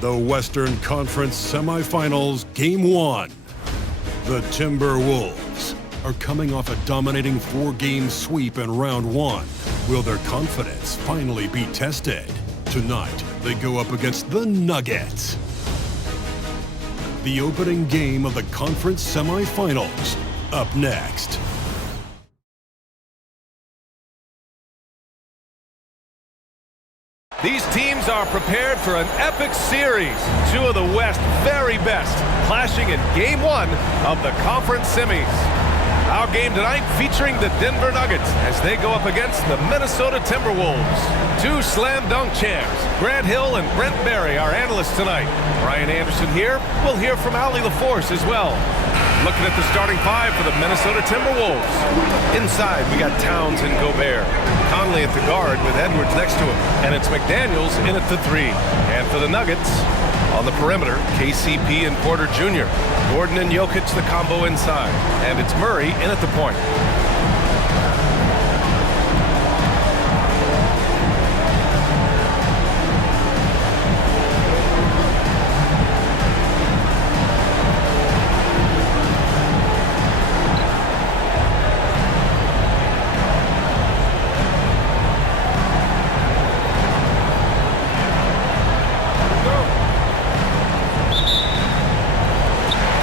The Western Conference Semifinals, Game 1. The Timberwolves are coming off a dominating 4-game sweep in Round 1. Will their confidence finally be tested? Tonight, they go up against the Nuggets. The opening game of the conference semifinals, up next. These teams are prepared for an epic series. Two of the West's very best clashing in Game 1 of the conference semis. Our game tonight featuring the Denver Nuggets as they go up against the Minnesota Timberwolves. Two slam dunk champs, Grant Hill and Brent Barry, our analysts tonight. Brian Anderson here. We'll hear from Allie LaForce as well. Looking at the starting five for the Minnesota Timberwolves. Inside, we got Towns and Gobert. Conley at the guard with Edwards next to him. And it's McDaniels in at the 3. And for the Nuggets, on the perimeter, KCP and Porter Jr. Gordon and Jokic, the combo inside. And it's Murray in at the point.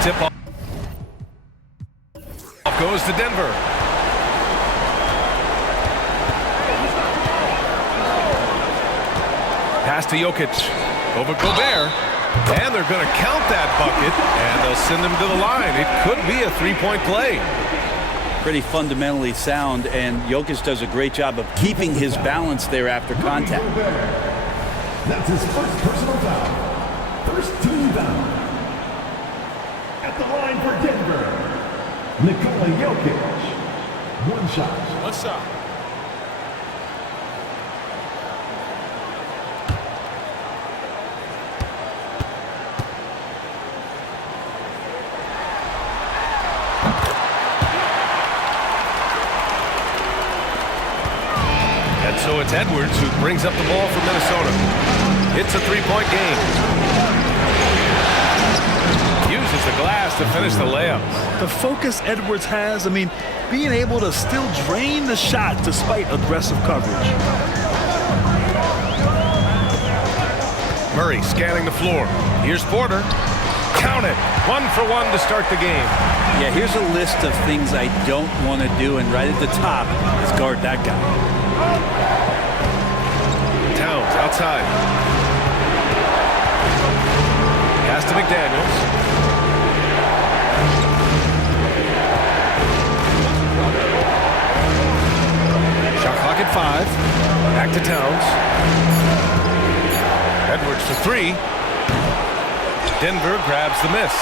Tip-off goes to Denver. Pass to Jokic. Over Gobert. And they're going to count that bucket. And they'll send him to the line. It could be a three-point play. Pretty fundamentally sound, and Jokic does a great job of keeping his balance there after contact. That's his first personal foul. First team foul. At the line for Denver, Nikola Jokic. One shot. What's up? And so it's Edwards who brings up the ball for Minnesota. It's a three-point game. Uses the glass to finish the layup. The focus Edwards has, being able to still drain the shot despite aggressive coverage. Murray scanning the floor. Here's Porter. Count it. 1 for 1 to start the game. Yeah, here's a list of things I don't want to do, and right at the top is guard that guy. Towns outside. Pass to McDaniels. Shot clock at 5. Back to Towns. Edwards for 3. Denver grabs the miss.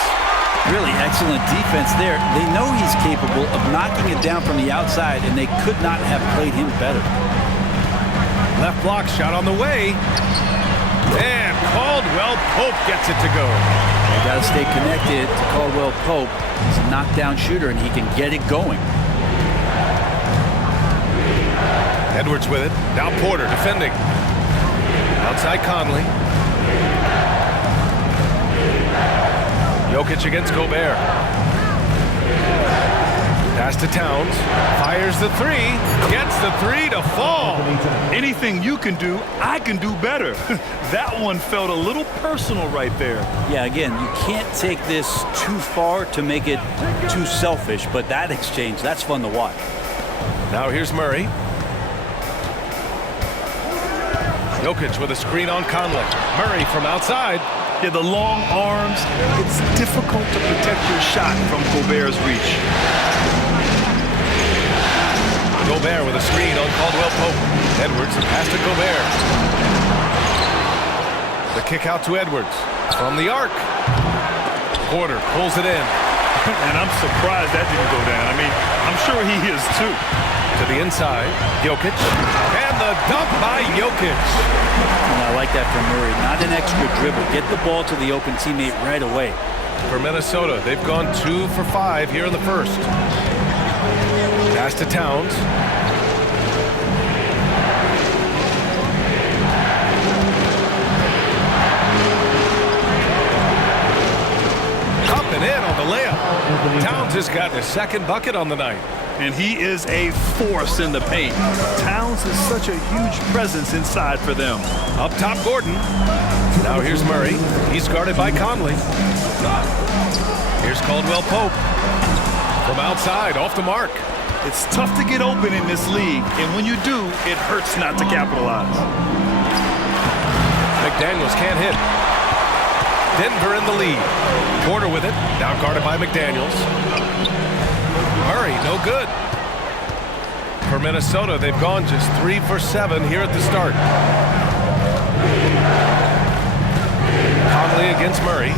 Really excellent defense there. They know he's capable of knocking it down from the outside, and they could not have played him better. Left block shot on the way. And Caldwell Pope gets it to go. They got to stay connected to Caldwell Pope. He's a knockdown shooter, and he can get it going. Edwards with it. Now Porter defending. Outside Conley. Jokic against Gobert. Pass to Towns. Fires the 3. Gets the 3 to fall. Anything you can do, I can do better. That one felt a little personal right there. Yeah, again, you can't take this too far to make it too selfish, but that exchange, that's fun to watch. Now here's Murray. Jokic with a screen on Conley. Murray from outside. Yeah, the long arms, it's difficult to protect your shot from Gobert's reach. Gobert with a screen on Caldwell Pope. Edwards, the pass to Gobert. The kick out to Edwards. From the arc. Porter pulls it in. And I'm surprised that didn't go down. I'm sure he is too. To the inside, Jokic. And the dunk by Jokic. And I like that from Murray. Not an extra dribble. Get the ball to the open teammate right away. For Minnesota, they've gone 2 for 5 here in the first. Pass to Towns. gotten his second bucket on the night. And he is a force in the paint. Towns is such a huge presence inside for them. Up top, Gordon. Now here's Murray. He's guarded by Conley. Here's Caldwell Pope. From outside, off the mark. It's tough to get open in this league, and when you do, it hurts not to capitalize. McDaniels can't hit. Denver in the lead. Porter with it. Now guarded by McDaniels. Murray, no good. For Minnesota, they've gone just 3 for 7 here at the start. Conley against Murray.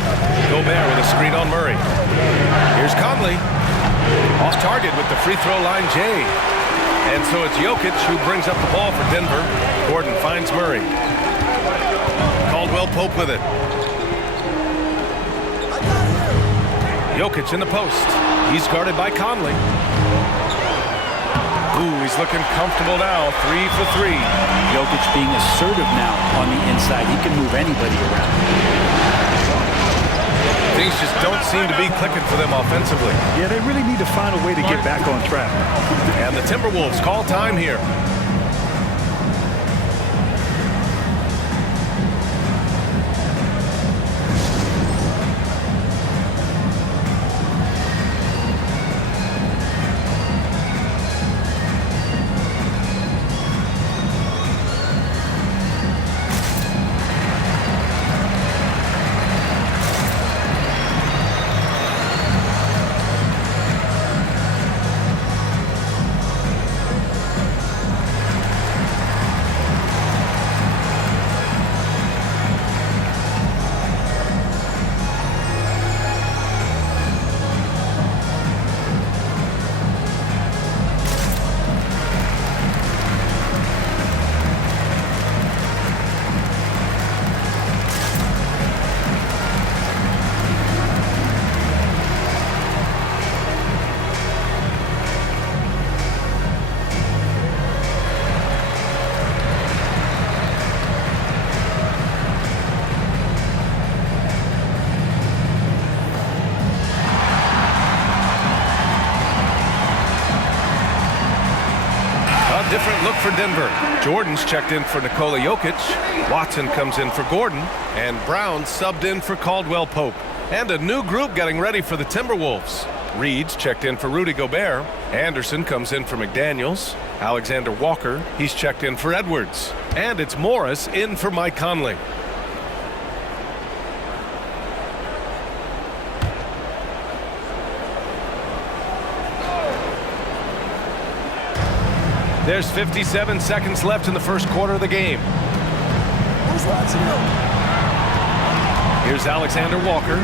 Gobert with a screen on Murray. Here's Conley. Off target with the free throw line, Jay. And so it's Jokic who brings up the ball for Denver. Gordon finds Murray. Caldwell Pope with it. Jokic in the post. He's guarded by Conley. Ooh, he's looking comfortable now. 3 for 3. Jokic being assertive now on the inside. He can move anybody around. Things just don't seem to be clicking for them offensively. Yeah, they really need to find a way to get back on track. And the Timberwolves call time here. Different look for Denver. Jordan's checked in for Nikola Jokic. Watson comes in for Gordon. And Brown subbed in for Caldwell Pope. And a new group getting ready for the Timberwolves. Reed's checked in for Rudy Gobert. Anderson comes in for McDaniels. Alexander Walker, he's checked in for Edwards. And it's Morris in for Mike Conley. There's 57 seconds left in the first quarter of the game. Here's Alexander Walker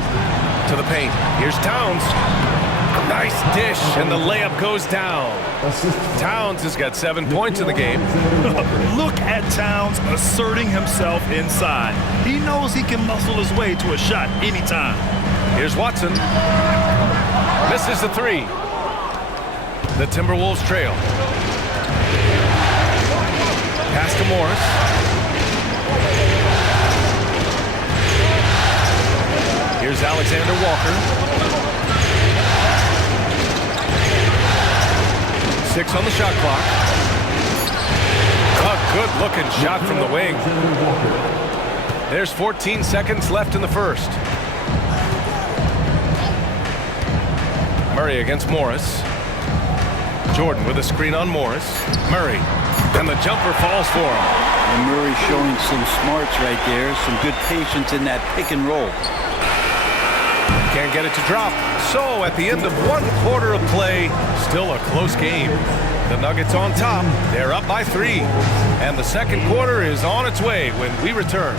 to the paint. Here's Towns. Nice dish, and the layup goes down. Towns has got 7 points in the game. Look at Towns asserting himself inside. He knows he can muscle his way to a shot anytime. Here's Watson. Misses the 3. The Timberwolves trail. Pass to Morris. Here's Alexander Walker. 6 on the shot clock. A good-looking shot from the wing. There's 14 seconds left in the first. Murray against Morris. Jordan with a screen on Morris. Murray. And the jumper falls for him. And Murray showing some smarts right there. Some good patience in that pick and roll. Can't get it to drop. So at the end of 1 quarter of play, still a close game. The Nuggets on top. They're up by 3. And the second quarter is on its way when we return.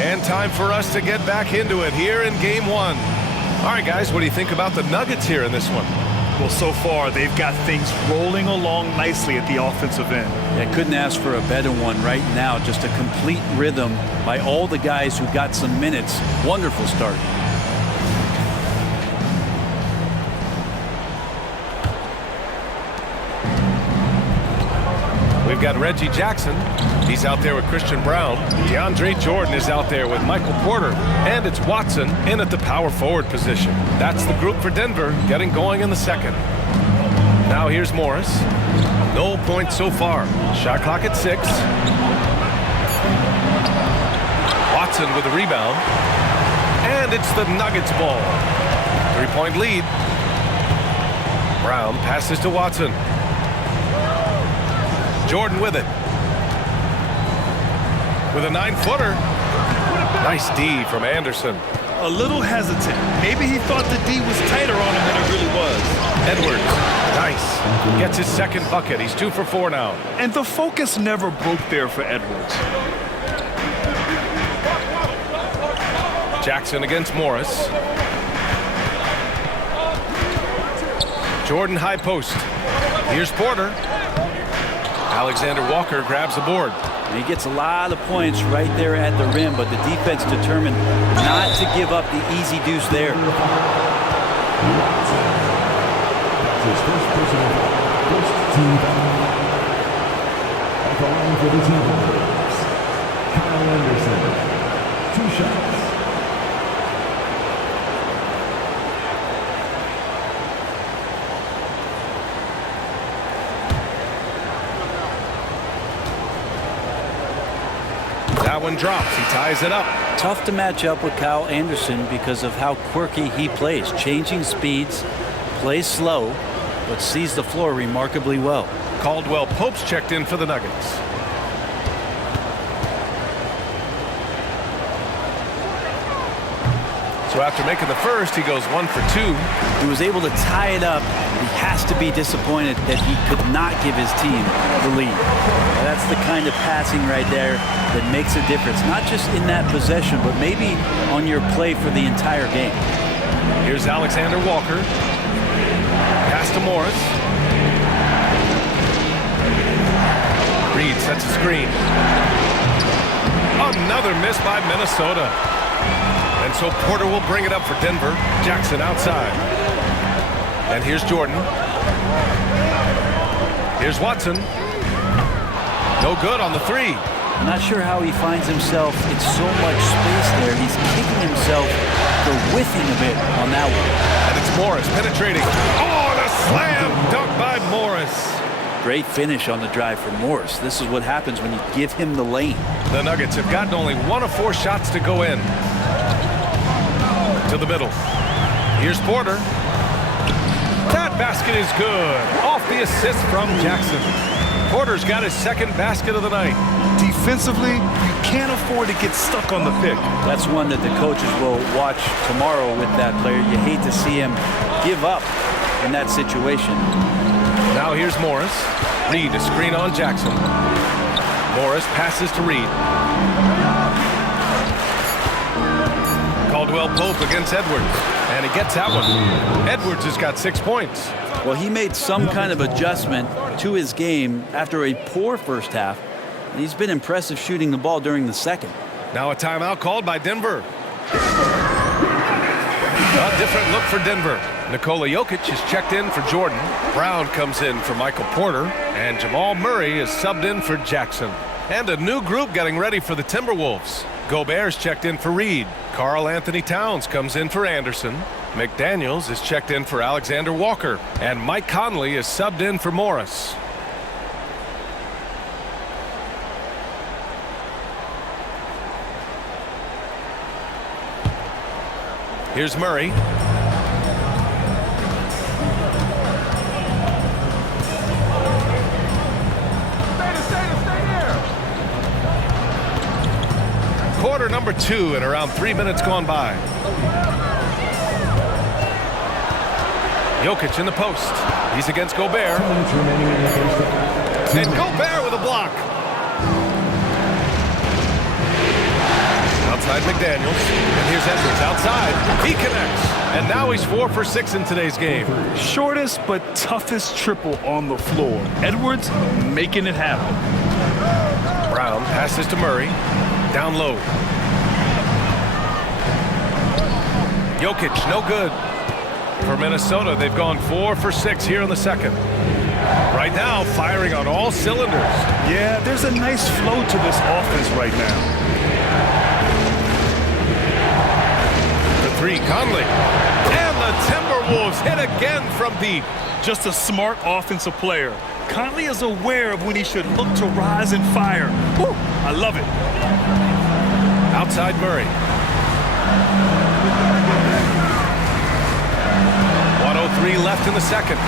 And time for us to get back into it here in Game 1. All right, guys, what do you think about the Nuggets here in this one? Well, so far, they've got things rolling along nicely at the offensive end. I couldn't ask for a better one right now. Just a complete rhythm by all the guys who got some minutes. Wonderful start. We've got Reggie Jackson. He's out there with Christian Brown. DeAndre Jordan is out there with Michael Porter. And it's Watson in at the power forward position. That's the group for Denver getting going in the second. Now here's Morris. No points so far. Shot clock at 6. Watson with the rebound. And it's the Nuggets ball. 3-point lead. Brown passes to Watson. Jordan with it. With a 9-footer. Nice D from Anderson. A little hesitant. Maybe he thought the D was tighter on him than it really was. Edwards. Nice. Gets his second bucket. He's 2 for 4 now. And the focus never broke there for Edwards. Jackson against Morris. Jordan high post. Here's Porter. Alexander Walker grabs the board. He gets a lot of points right there at the rim, but the defense determined not to give up the easy deuce there. That's his first personal foul. First team foul. At the line for the Timberwolves, Kyle Anderson. 2 shots. That one drops. He ties it up. Tough to match up with Kyle Anderson because of how quirky he plays. Changing speeds, plays slow, but sees the floor remarkably well. Caldwell Pope's checked in for the Nuggets. So after making the first, he goes 1 for 2. He was able to tie it up. He has to be disappointed that he could not give his team the lead. That's the kind of passing right there that makes a difference, not just in that possession, but maybe on your play for the entire game. Here's Alexander Walker. Pass to Morris. Reed sets a screen. Another miss by Minnesota. And so Porter will bring it up for Denver. Jackson outside. And here's Jordan. Here's Watson. No good on the 3. Not sure how he finds himself in so much space there. He's kicking himself for whiffing a bit on that one. And it's Morris penetrating. Oh, and a slam dunk by Morris. Great finish on the drive for Morris. This is what happens when you give him the lane. The Nuggets have gotten only 1 of 4 shots to go in. To the middle. Here's Porter. That basket is good. Off the assist from Jackson. Porter's got his second basket of the night. Defensively, you can't afford to get stuck on the pick. That's one that the coaches will watch tomorrow with that player. You hate to see him give up in that situation. Now here's Morris. Reed a screen on Jackson. Morris passes to Reed. Caldwell Pope against Edwards. And he gets that one. Edwards has got 6 points. Well, he made some kind of adjustment to his game after a poor first half. He's been impressive shooting the ball during the second. Now a timeout called by Denver. A different look for Denver. Nikola Jokic is checked in for Jordan. Brown comes in for Michael Porter. And Jamal Murray is subbed in for Jackson. And a new group getting ready for the Timberwolves. Gobert's checked in for Reed. Karl Anthony Towns comes in for Anderson. McDaniels is checked in for Alexander Walker. And Mike Conley is subbed in for Morris. Here's Murray. Quarter number 2 and around 3 minutes gone by. Jokic in the post. He's against Gobert. And Gobert with a block. Outside McDaniels. And here's Edwards outside. He connects. And now he's 4 for 6 in today's game. Shortest but toughest triple on the floor. Edwards making it happen. Brown passes to Murray. Down low. Jokic, no good. For Minnesota, they've gone 4 for 6 here in the second. Right now, firing on all cylinders. Yeah, there's a nice flow to this offense right now. The three, Conley. And the Timberwolves hit again from deep. Just a smart offensive player. Conley is aware of when he should look to rise and fire. Woo, I love it. Outside Murray. 1:03 left in the second.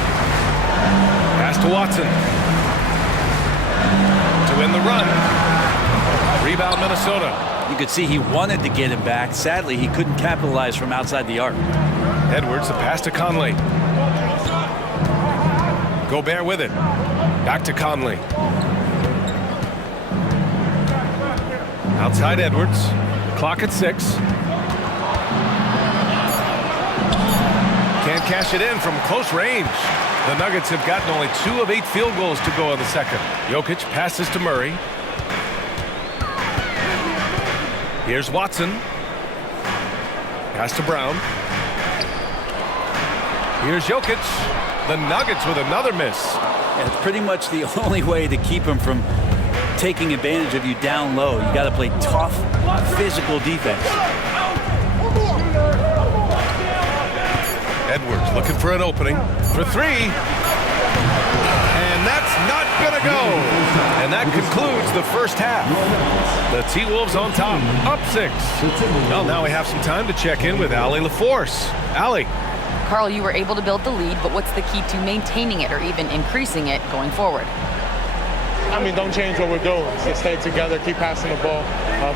Pass to Watson. To win the run. Rebound Minnesota. You could see he wanted to get him back. Sadly, he couldn't capitalize from outside the arc. Edwards, the pass to Conley. Gobert with it. Back to Conley. Outside Edwards. Clock at 6. Can't cash it in from close range. The Nuggets have gotten only 2 of 8 field goals to go in the second. Jokic passes to Murray. Here's Watson. Pass to Brown. Here's Jokic. The Nuggets with another miss. And it's pretty much the only way to keep him from taking advantage of you down low. You got to play tough, physical defense. Edwards looking for an opening for 3. And that's not going to go. And that concludes the first half. The T-Wolves on top, up 6. Well, now we have some time to check in with Allie LaForce. Allie. Carl, you were able to build the lead, but what's the key to maintaining it or even increasing it going forward? I mean, don't change what we're doing. Just stay together, keep passing the ball,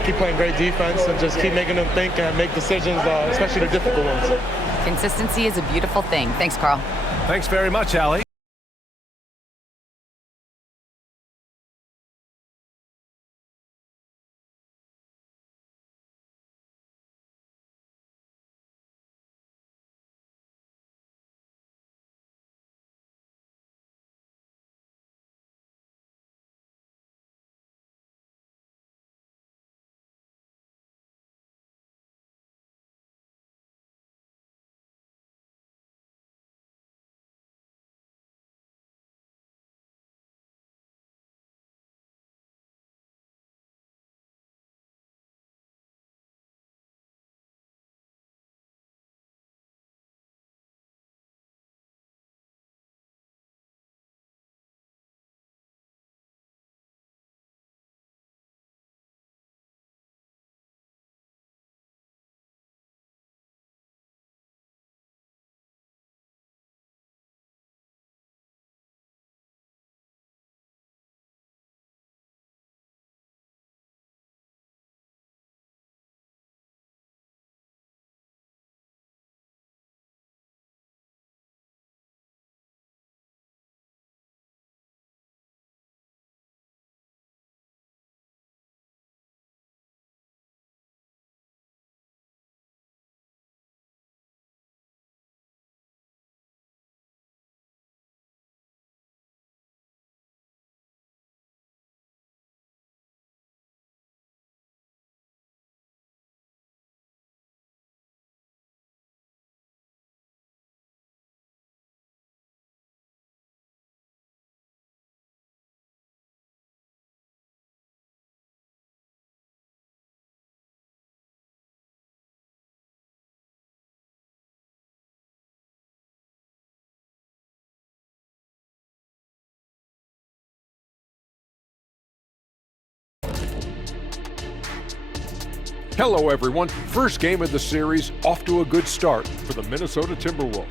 keep playing great defense, and just keep making them think and make decisions, especially the difficult ones. Consistency is a beautiful thing. Thanks, Carl. Thanks very much, Allie. Hello, everyone. First game of the series, off to a good start for the Minnesota Timberwolves.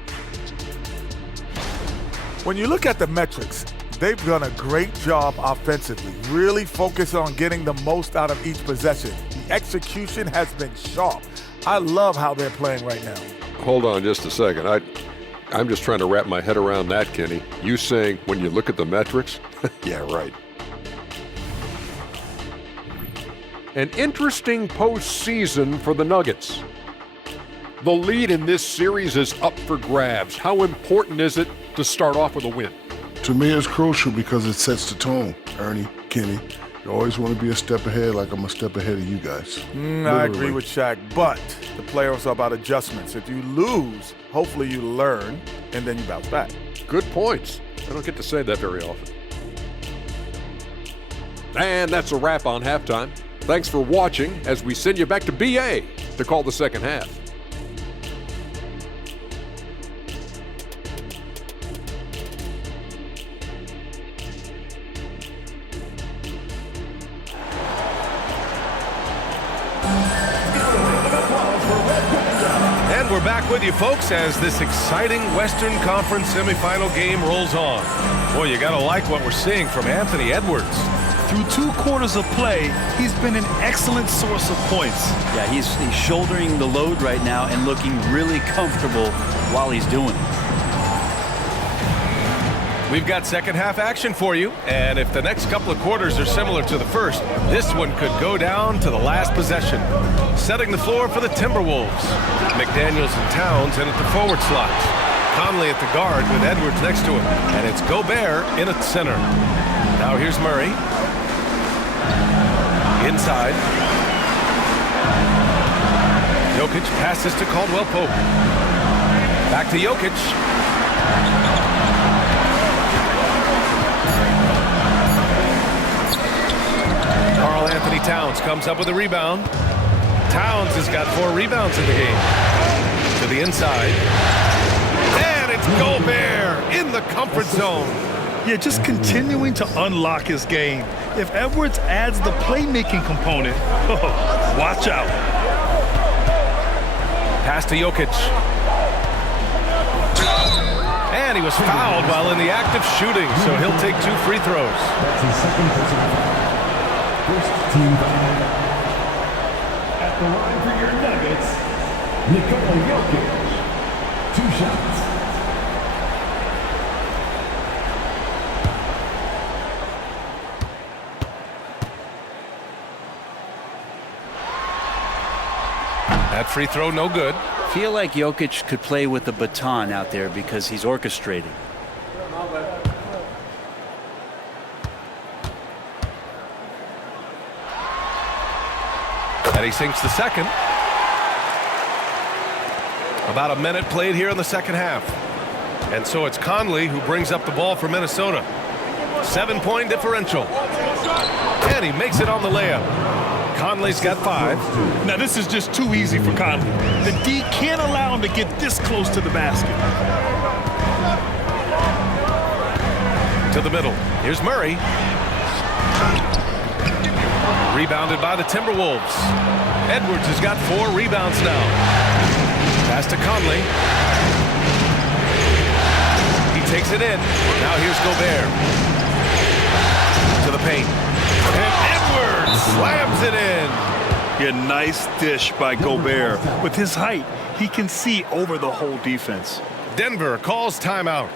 When you look at the metrics, they've done a great job offensively, really focused on getting the most out of each possession. The execution has been sharp. I love how they're playing right now. Hold on just a second. I'm just trying to wrap my head around that, Kenny. You saying when you look at the metrics? Yeah, right. An interesting postseason for the Nuggets. The lead in this series is up for grabs. How important is it to start off with a win? To me, it's crucial because it sets the tone, Ernie, Kenny. You always want to be a step ahead, like I'm a step ahead of you guys. I agree with Shaq, but the playoffs are about adjustments. If you lose, hopefully you learn, and then you bounce back. Good points. I don't get to say that very often. And that's a wrap on halftime. Thanks for watching as we send you back to BA to call the second half. And we're back with you, folks, as this exciting Western Conference semifinal game rolls on. Boy, you gotta like what we're seeing from Anthony Edwards. Through 2 quarters of play, he's been an excellent source of points. Yeah, he's shouldering the load right now and looking really comfortable while he's doing it. We've got second half action for you, and if the next couple of quarters are similar to the first, this one could go down to the last possession. Setting the floor for the Timberwolves. McDaniels and Towns in at the forward slots. Conley at the guard with Edwards next to him, and it's Gobert in at center. Now here's Murray. Inside. Jokic passes to Caldwell Pope. Back to Jokic. Karl Anthony Towns comes up with a rebound. Towns has got 4 rebounds in the game. To the inside. And it's Gobert in the comfort zone. Yeah, just continuing to unlock his game. If Edwards adds the playmaking component, watch out. Pass to Jokic. And he was fouled while in the act of shooting, so he'll take 2 free throws. That's his second personal foul. First team foul. At the line for your Nuggets, Nikola Jokic. 2 shots. That free throw no good. Feel like Jokic could play with the baton out there because he's orchestrating. And he sinks the second. About a minute played here in the second half. And so it's Conley who brings up the ball for Minnesota. 7-point differential. And he makes it on the layup. Conley's got 5. Now this is just too easy for Conley. The D can't allow him to get this close to the basket. To the middle. Here's Murray. Rebounded by the Timberwolves. Edwards has got 4 rebounds now. Pass to Conley. He takes it in. Now here's Gobert. To the paint. And Edwards slams it in. Yeah, nice dish by Gobert. With his height, he can see over the whole defense. Denver calls timeout.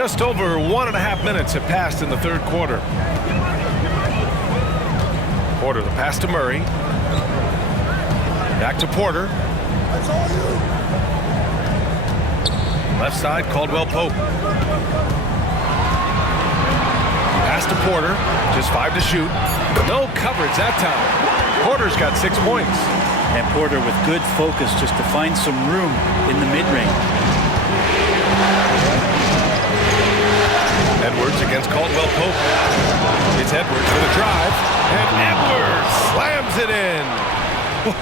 Just over 1.5 minutes have passed in the third quarter. Porter, the pass to Murray. Back to Porter. Left side, Caldwell Pope. Pass to Porter. Just 5 to shoot. No coverage that time. Porter's got 6 points. And Porter with good focus just to find some room in the mid-range. Edwards against Caldwell Pope. It's Edwards for the drive. And Edwards slams it in.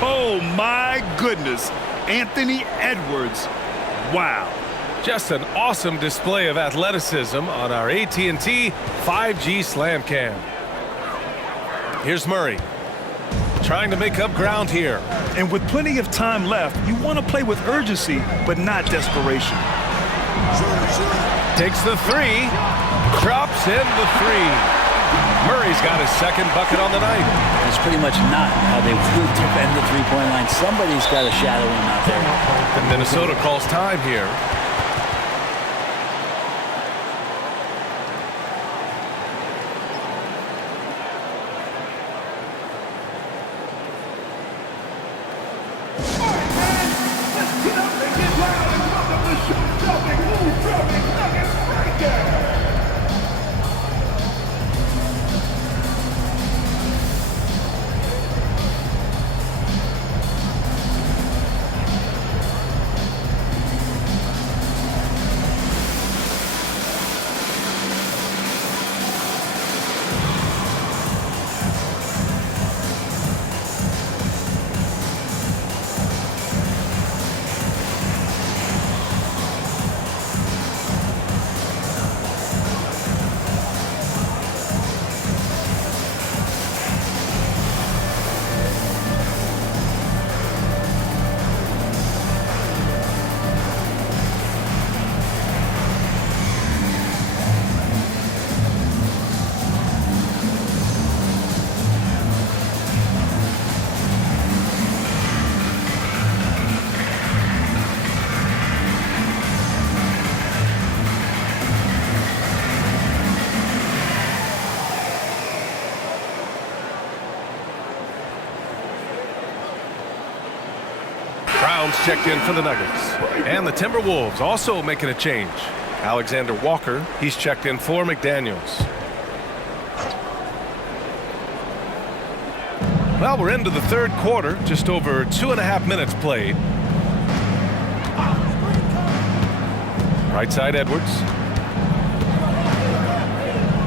Oh, my goodness. Anthony Edwards. Wow. Just an awesome display of athleticism on our AT&T 5G Slam Cam. Here's Murray. Trying to make up ground here. And with plenty of time left, you want to play with urgency, but not desperation. Takes the 3. Drops in the 3. Murray's got his second bucket on the night. It's pretty much not how they would defend the three-point line. Somebody's got to shadow him out there. And Minnesota calls time here. Checked in for the Nuggets. And the Timberwolves also making a change. Alexander Walker, he's checked in for McDaniels. Well, we're into the third quarter, just over 2.5 minutes played. Right side, Edwards.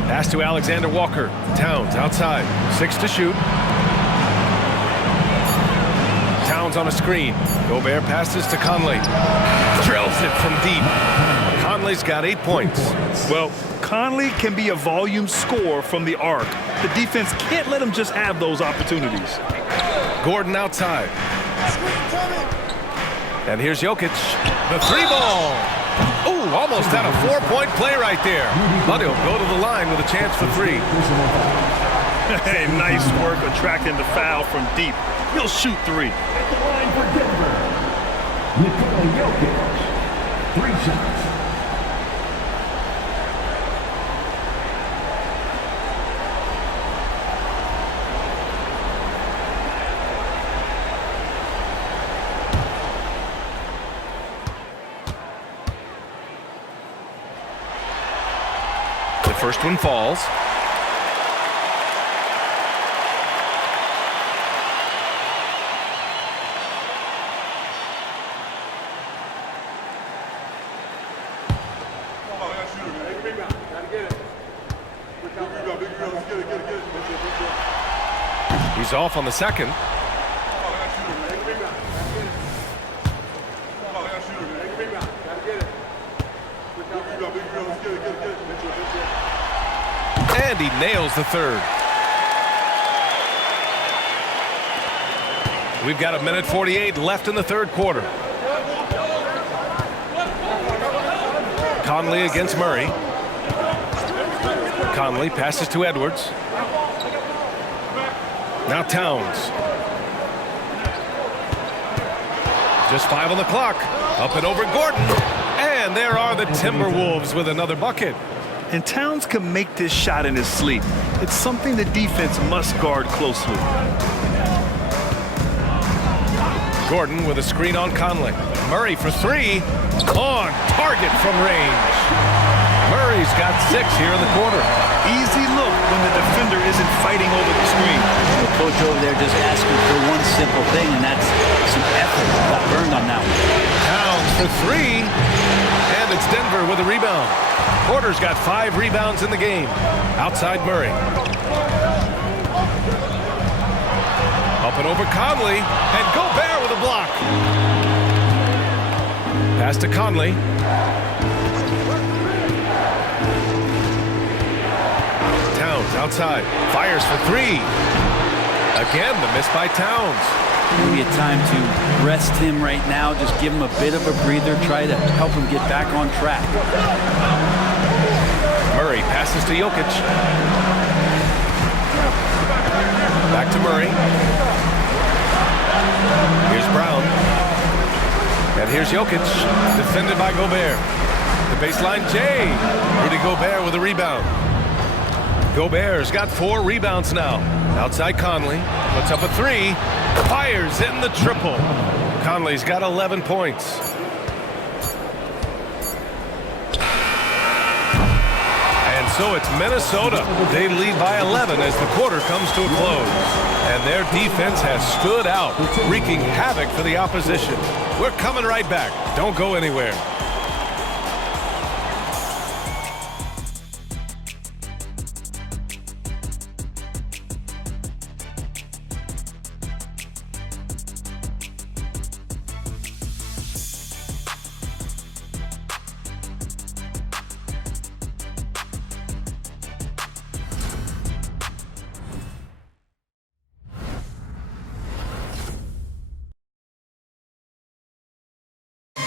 Pass to Alexander Walker. Towns outside, 6 to shoot. Towns on a screen. Gobert passes to Conley. Drills it from deep. Conley's got 8 points. Well, Conley can be a volume scorer from the arc. The defense can't let him just have those opportunities. Gordon outside. And here's Jokic. The 3-ball. Ooh, almost had a 4-point play right there. But he'll go to the line with a chance for 3. Hey, nice work attracting the foul from deep. He'll shoot 3. At the line for Denver, Nikola Jokic. 3 shots. The first one falls. He's off on the second. And he nails the third. We've got 1:48 left in the third quarter. Conley against Murray. Conley passes to Edwards. Now Towns. Just 5 on the clock. Up and over Gordon. And And there are the Timberwolves with another bucket. And Towns can make this shot in his sleep. It's something the defense must guard closely. Gordon with a screen on Conley. Murray for three. On target from range. Murray's got 6 here in the quarter. Easy look when the defender isn't fighting over the screen. The coach over there just asking for one simple thing, and that's some effort. Got burned on that one. Towns for three. And it's Denver with a rebound. Porter's got 5 rebounds in the game. Outside Murray. Up and over Conley. And Gobert with a block. Pass to Conley. Towns outside. Fires for three. Again, the miss by Towns. Maybe a time to rest him right now. Just give him a bit of a breather. Try to help him get back on track. Murray passes to Jokic. Back to Murray. Here's Brown. And here's Jokic, defended by Gobert. The baseline J. Rudy Gobert with a rebound. Gobert's got 4 rebounds now. Outside Conley, puts up a 3. Fires in the triple. Conley's got 11 points. And so it's Minnesota. They lead by 11 as the quarter comes to a close. And their defense has stood out, wreaking havoc for the opposition. We're coming right back. Don't go anywhere.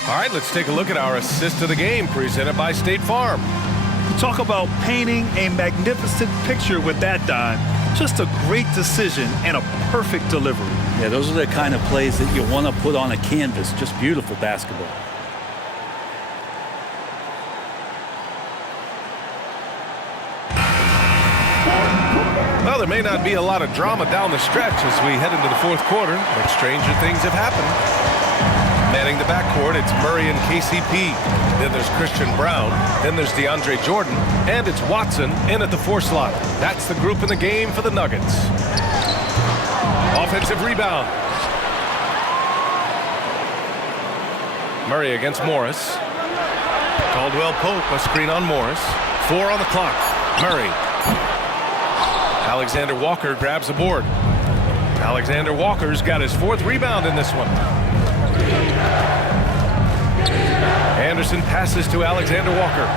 All right, let's take a look at our assist of the game presented by State Farm. Talk about painting a magnificent picture with that dime. Just a great decision and a perfect delivery. Yeah, those are the kind of plays that you want to put on a canvas. Just beautiful basketball. Well, there may not be a lot of drama down the stretch as we head into the fourth quarter, but stranger things have happened. Manning the backcourt, it's Murray and KCP. Then there's Christian Brown. Then there's DeAndre Jordan. And it's Watson in at the 4 slot. That's the group in the game for the Nuggets. Offensive rebound. Murray against Morris. Caldwell Pope, a screen on Morris. 4 on the clock. Murray. Alexander Walker grabs the board. Alexander Walker's got his 4th rebound in this one. Anderson passes to Alexander Walker.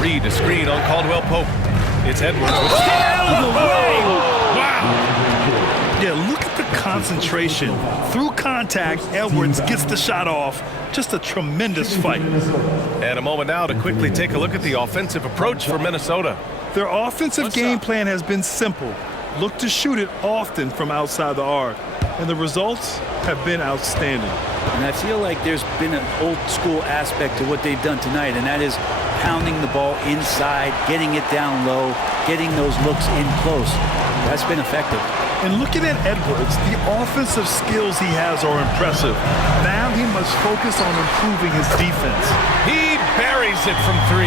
Reed a screen on Caldwell Pope. It's Edwards. Wow! Yeah, look at the concentration. Through contact, Edwards gets the shot off. Just a tremendous fight. And a moment now to quickly take a look at the offensive approach for Minnesota. Their offensive game plan has been simple. Look to shoot it often from outside the arc. And the results have been outstanding. And I feel like there's been an old school aspect to what they've done tonight, and that is pounding the ball inside, getting it down low, getting those looks in close. That's been effective. And looking at Edwards, the offensive skills he has are impressive. Now he must focus on improving his defense. He buries it from 3.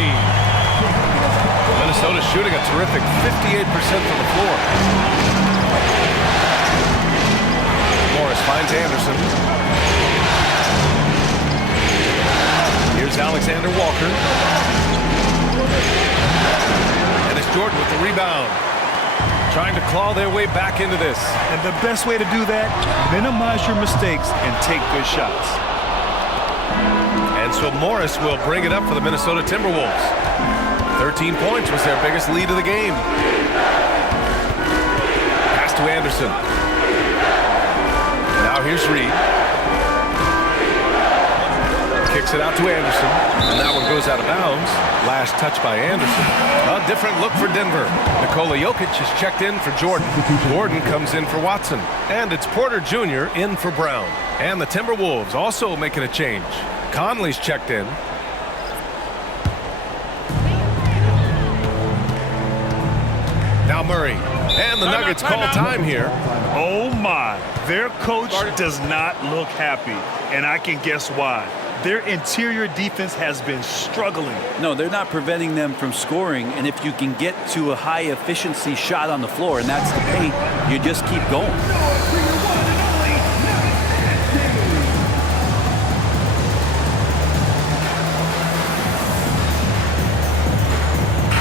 Minnesota shooting a terrific 58% from the floor. Morris finds Anderson. Here's Alexander Walker. And it's Jordan with the rebound. Trying to claw their way back into this. And the best way to do that, minimize your mistakes and take good shots. And so Morris will bring it up for the Minnesota Timberwolves. 13 points was their biggest lead of the game. Pass to Anderson. Now here's Reed. Kicks it out to Anderson. And that one goes out of bounds. Last touch by Anderson. A different look for Denver. Nikola Jokic is checked in for Jordan. Gordon comes in for Watson. And it's Porter Jr. in for Brown. And the Timberwolves also making a change. Conley's checked in. Now Murray. And the Nuggets call time here. Oh my, their coach does not look happy, and I can guess why. Their interior defense has been struggling. No, they're not preventing them from scoring, and if you can get to a high efficiency shot on the floor, and that's the paint, you just keep going.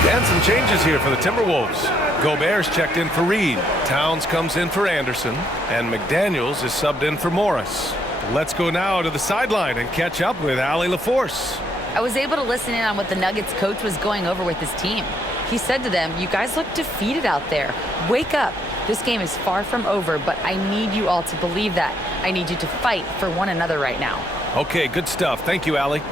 And some changes here for the Timberwolves. Gobert's checked in for Reed. Towns comes in for Anderson. And McDaniels is subbed in for Morris. Let's go now to the sideline and catch up with Allie LaForce. I was able to listen in on what the Nuggets coach was going over with his team. He said to them, "You guys look defeated out there. Wake up. This game is far from over, but I need you all to believe that. I need you to fight for one another right now." Okay, good stuff. Thank you, Allie.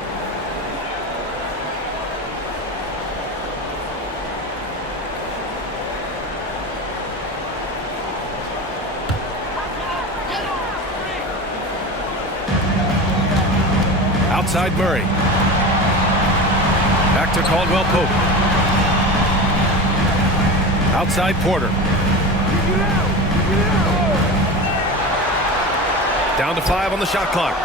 Outside Murray. Back to Caldwell Pope. Outside Porter. Down to 5 on the shot clock.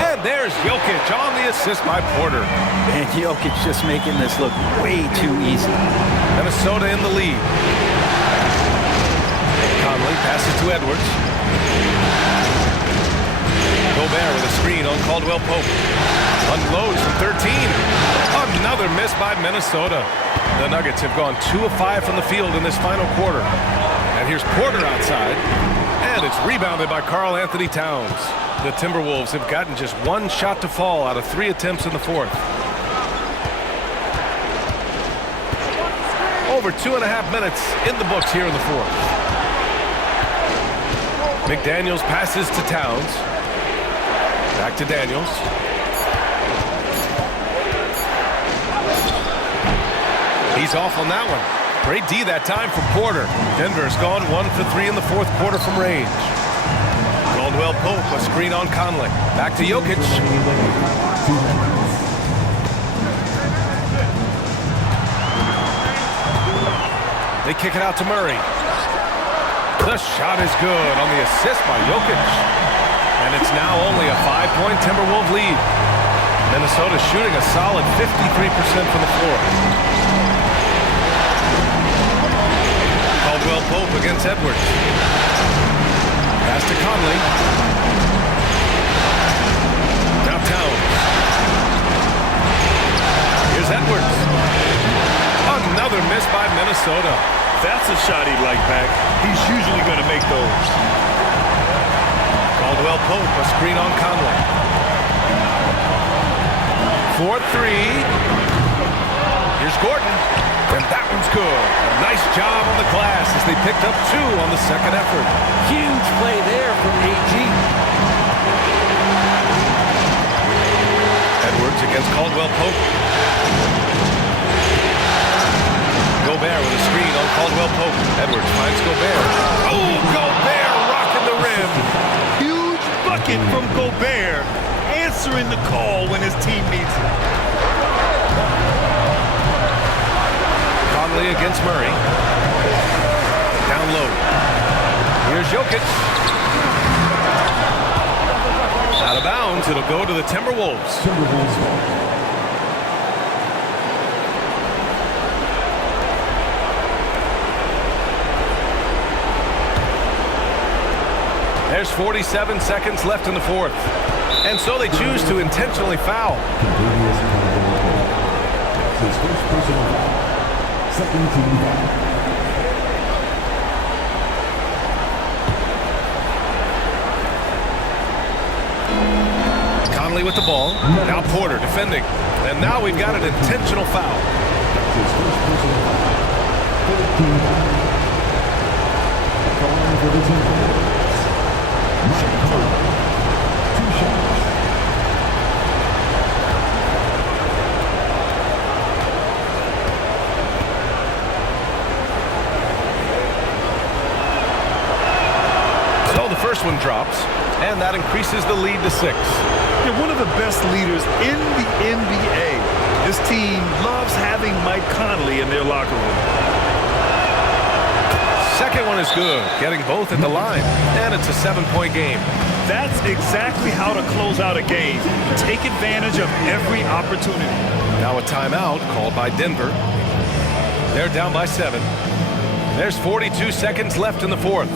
And there's Jokic on the assist by Porter. And Jokic just making this look way too easy. Minnesota in the lead. Conley passes to Edwards. Gobert with a screen on Caldwell Pope. Unloads from 13. Another miss by Minnesota. The Nuggets have gone 2 of 5 from the field in this final quarter. And here's Porter outside. And it's rebounded by Karl Anthony Towns. The Timberwolves have gotten just 1 shot to fall out of 3 attempts in the fourth. Over 2.5 minutes in the books here in the fourth. McDaniels passes to Towns. Back to Daniels. He's off on that one. Great D that time from Porter. Denver's gone 1 for 3 in the fourth quarter from range. Caldwell Pope, a screen on Conley. Back to Jokic. They kick it out to Murray. The shot is good on the assist by Jokic. And it's now only a 5-point Timberwolves lead. Minnesota shooting a solid 53% from the floor. Caldwell Pope against Edwards. Pass to Conley. Now Towns. Here's Edwards. Another miss by Minnesota. That's a shot he'd like back. He's usually going to make those. Caldwell Pope, a screen on Conley. 4-3. Here's Gordon. And that one's good. A nice job on the glass as they picked up 2 on the second effort. Huge play there from AG. Edwards against Caldwell Pope. Gobert with a screen on Caldwell Pope. Edwards finds Gobert. Oh, Gobert rocking the rim. Huge bucket from Gobert, answering the call when his team needs it. Conley against Murray. Down low. Here's Jokic. Out of bounds. It'll go to the Timberwolves. There's 47 seconds left in the fourth. And so they choose to intentionally foul. His first personal foul. Second team foul. Conley with the ball. Now Porter defending. And now we've got an intentional foul. His first personal foul. Third team foul. Foul for the Timberwolves. Mike Conley. 2 shots. So the first one drops. And that increases the lead to 6. They're one of the best leaders in the NBA. This team loves having Mike Conley in their locker room. Second one is good, getting both at the line. And it's a 7-point game. That's exactly how to close out a game. Take advantage of every opportunity. Now a timeout called by Denver. They're down by 7. There's 42 seconds left in the fourth.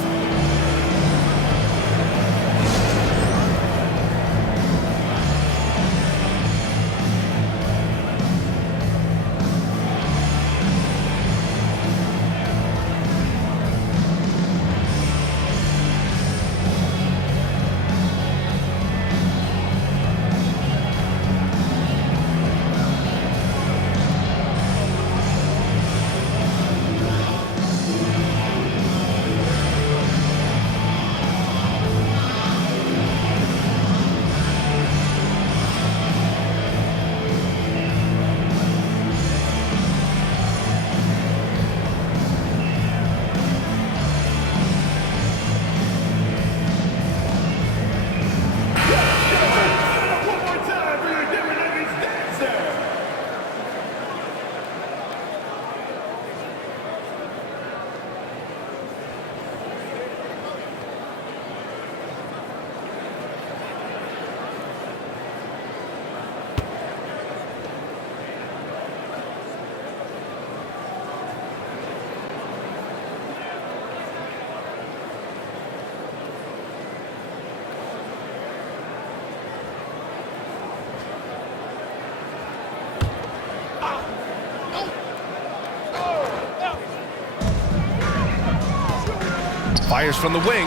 Fires from the wing.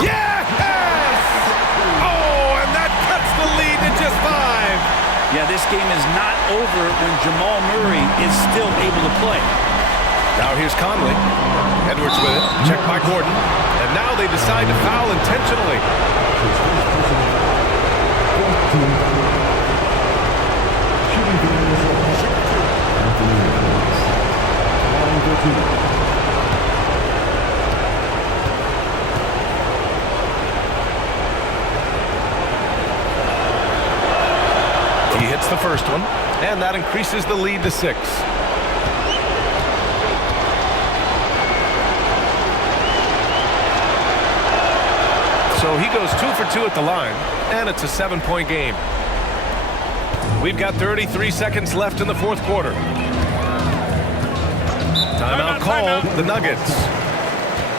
Yes! Oh, and that cuts the lead to just 5. Yeah, this game is not over when Jamal Murray is still able to play. Now here's Conley. Edwards with it. Checked by Gordon. And now they decide to foul intentionally. He hits the first one, and that increases the lead to 6. So he goes 2 for 2 at the line, and it's a 7-point game. We've got 33 seconds left in the fourth quarter. Timeout called, the Nuggets.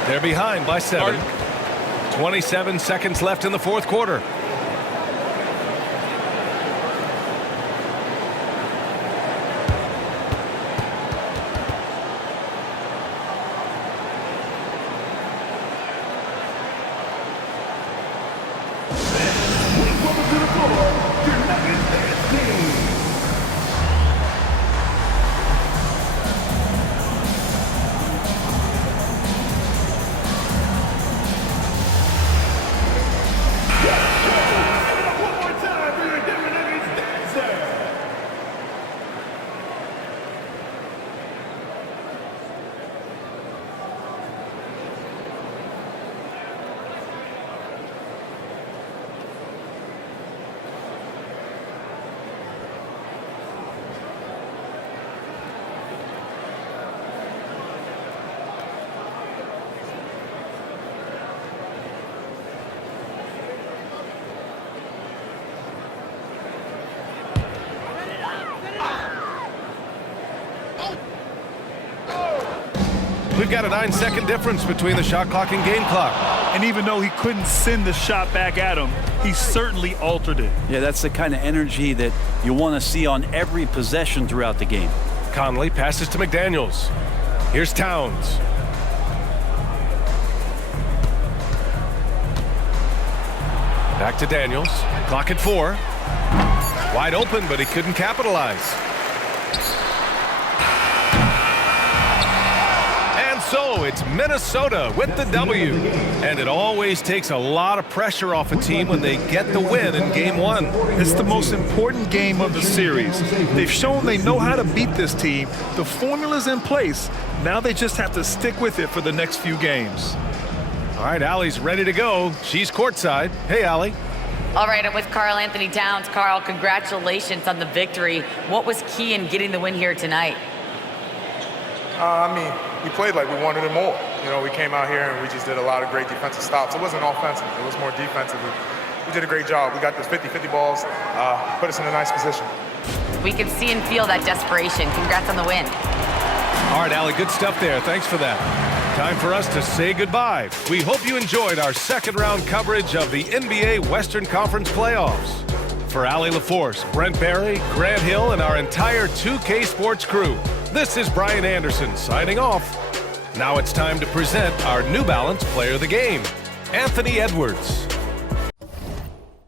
They're behind by 7. 27 seconds left in the fourth quarter. We've got a 9-second difference between the shot clock and game clock. And even though he couldn't send the shot back at him, he certainly altered it. Yeah, that's the kind of energy that you want to see on every possession throughout the game. Conley passes to McDaniels. Here's Towns. Back to Daniels. Clock at 4. Wide open, but he couldn't capitalize. So it's Minnesota with the W. And it always takes a lot of pressure off a team when they get the win in Game 1. It's the most important game of the series. They've shown they know how to beat this team. The formula's in place. Now they just have to stick with it for the next few games. All right, Allie's ready to go. She's courtside. Hey, Allie. All right, I'm with Karl Anthony Towns. Karl, congratulations on the victory. What was key in getting the win here tonight? We played like we wanted it more. You know, we came out here and we just did a lot of great defensive stops. It wasn't offensive. It was more defensive. We did a great job. We got those 50-50 balls, put us in a nice position. We can see and feel that desperation. Congrats on the win. All right, Allie, good stuff there. Thanks for that. Time for us to say goodbye. We hope you enjoyed our second-round coverage of the NBA Western Conference playoffs. For Allie LaForce, Brent Barry, Grant Hill, and our entire 2K Sports crew, this is Brian Anderson signing off. Now it's time to present our New Balance Player of the Game, Anthony Edwards.